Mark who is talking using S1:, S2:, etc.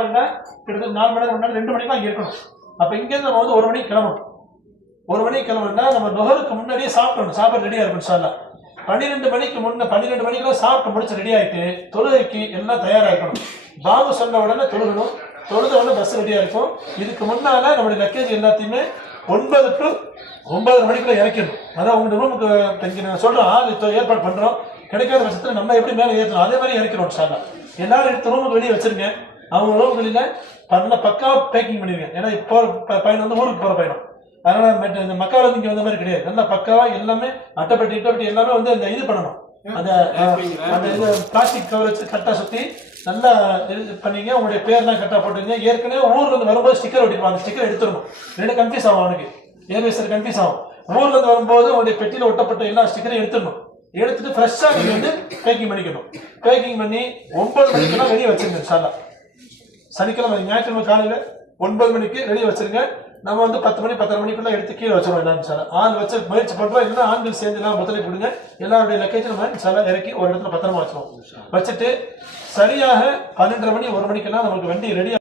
S1: கிட்டத்தட்ட நாலு மணி நேரம் நாள் ரெண்டு மணிக்கு அங்கே இருக்கணும். அப்போ இங்கேருந்து நம்ம வந்து ஒரு மணிக்கு கிளம்பணும். ஒரு மணிக்கு கிளம்புனா நம்ம நுகருக்கு முன்னாடியே சாப்பிடணும். சாப்பாடு ரெடியாக இருக்கும் சார்லாம் பன்னிரெண்டு மணிக்கு முன்ன பன்னிரெண்டு மணிக்கெல்லாம் சாப்பிட்டு முடிச்சு ரெடி ஆகிட்டு தொழுகைக்கு எல்லாம் தயாராக இருக்கணும். பாபு சொன்ன உடனே தொழுகணும். தொழுத உடனே பஸ் ரெடியாக இருக்கும். இதுக்கு முன்னால் நம்மளுடைய லக்கேஜ் எல்லாத்தையுமே ஒன்பது டு ஒன்பதரை மணிக்குள்ள இறக்கணும் அதான் உங்க ரூமுக்கு இங்க நான் சொல்கிறோம் ஆள் இப்போ ஏற்பாடு பண்ணுறோம் கிடைக்காத பட்சத்தில் நம்ம எப்படி மேலே ஏற்றணும்? அதே மாதிரி இறக்கிறோம் சார்ல எல்லாரும் எடுத்து ரூமுக்கு வெளியே வச்சிருங்க. அவங்க ரூம்களில் நல்லா பக்காவா பேக்கிங் பண்ணிருங்க ஏன்னா இப்போ பயணம் வந்து ஊருக்கு போற பயணம் அதனால இந்த மக்காவில் இங்க வந்த மாதிரி கிடையாது. நல்லா பக்காவா எல்லாமே அட்டைப்பட்டி இட்டப்பட்டி எல்லாமே வந்து அந்த இது பண்ணணும். அந்த அந்த இது பிளாஸ்டிக் கவர் வச்சு கரெக்டாக சுத்தி நல்லா இது பண்ணீங்க. உங்களுடைய பேர்லாம் கரெக்டாக போட்டுங்க ஏற்கனவே ஊர்ல இருந்து வரும்போது ஸ்டிக்கர் ஒட்டிருப்பாங்க அந்த ஸ்டிக்கர் எடுத்துடணும். ரெண்டு கன்ஃபியூஸ் ஆகும் அவனுக்கு. ஏர்வேஸில் கன்ஃபியூஸ் ஆகும். ஊர்ல இருந்து வரும்போது உங்களுடைய பெட்டியில ஒட்டப்பட்ட எல்லா ஸ்டிக்கரையும் எடுத்துடணும். எடுத்துட்டு ஃப்ரெஷ்ஷாக நீங்க வந்து பேக்கிங் பண்ணிக்கணும். பேக்கிங் பண்ணி ஒன்பது மணிக்கெல்லாம் வெளியே வச்சிருங்க சாலா சனிக்கிழமை ஞாயிற்றுக்கிழமை காலையில் ஒன்பது மணிக்கு ரெடி வச்சிருங்க. நம்ம வந்து பத்து மணி பத்தரை மணிக்குள்ள எடுத்து கீழே வச்சிருவோம் என்னன்னு சார் ஆள் வச்சு முயற்சி பண்றோம். இல்லைன்னா ஆண்கள் சேர்ந்து எல்லாம் ஒத்துழைப்பு கொடுங்க எல்லாருடைய லக்கேஜ் நம்ம சில இறக்கி ஒரு இடத்துல பத்திரமா வச்சிருவோம். வச்சுட்டு சரியாக பன்னெண்டரை மணி ஒரு மணிக்கெல்லாம் நமக்கு வண்டி ரெடி